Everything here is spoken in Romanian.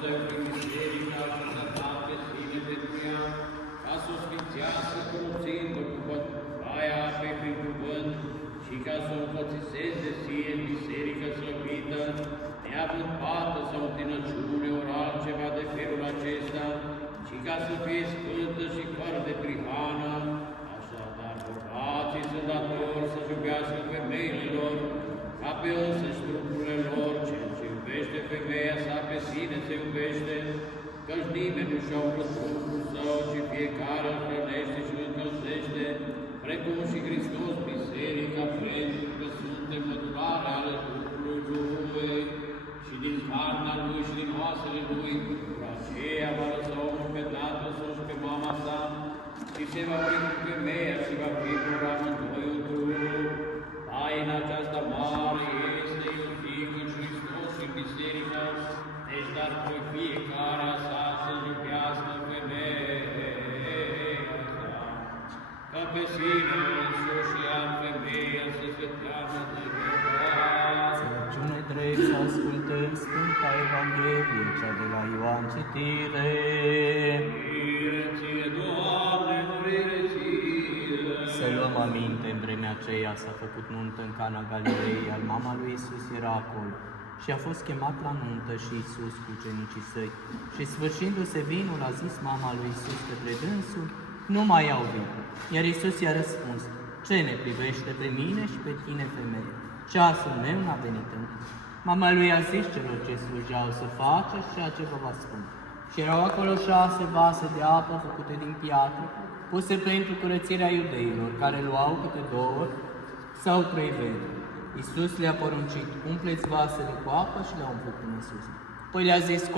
Dumnezeu prin biserica și să dat pe sine pentru ea, ca să o sfințească cunoscându-o cu pătraia apei prin cuvânt și ca să o înfățișeze ție în biserică slăvită, neavând pată sau întinăciune ori altceva de felul acesta, și ca să fie sfântă și fără de prihană. Așadar, bărbații sunt datori să iubească femeile lor, ca pe însăși trupurile lor. Cel ce iubește femeia sa pe sine se iubește, căci nimeni nu și-a umplut trupul său, ci fiecare îl hrănește și îl încălzește, precum și Hristos biserica, pentru că suntem mădurare ale trupului Lui și din carnea Lui și din oasele Lui. Pentru aceea va lăsa omul pe tatăl său și pe mama sa și se va uni cu femeia și va fi cu amândoi un trup. Taina aceasta mare este iubică și Hristos și biserica, deci dar voi fiecare a sa să-și iubească femeia sa, ca pe sine însuși și iar femeia să se teamă de bărbat. Înțelepciune drept să ascultăm Sfânta Evanghelie, cea de la Ioan citire. Mire ție, Doamne, murire ție! Să luăm aminte, în vremea aceea s-a făcut nuntă în Cana Galilei, iar mama lui Iisus era acolo. Și a fost chemat la nuntă și Iisus cu ucenicii săi. Și sfârșindu-se vinul, a zis mama lui Iisus către dânsul: nu mai iau vin. Iar Iisus i-a răspuns: ce ne privește pe mine și pe tine, femeie? Ceasul meu n-a venit încă. Mama lui a zis celor ce slujeau să faceți ceea ce vă va spune. Și erau acolo 6 vase de apă făcute din piatră, puse pentru curățirea iudeilor, care luau câte 2 sau 3 vederi. Iisus le-a poruncit: umpleți vasele cu apă, și le-au umplut până sus. Păi le-a zis: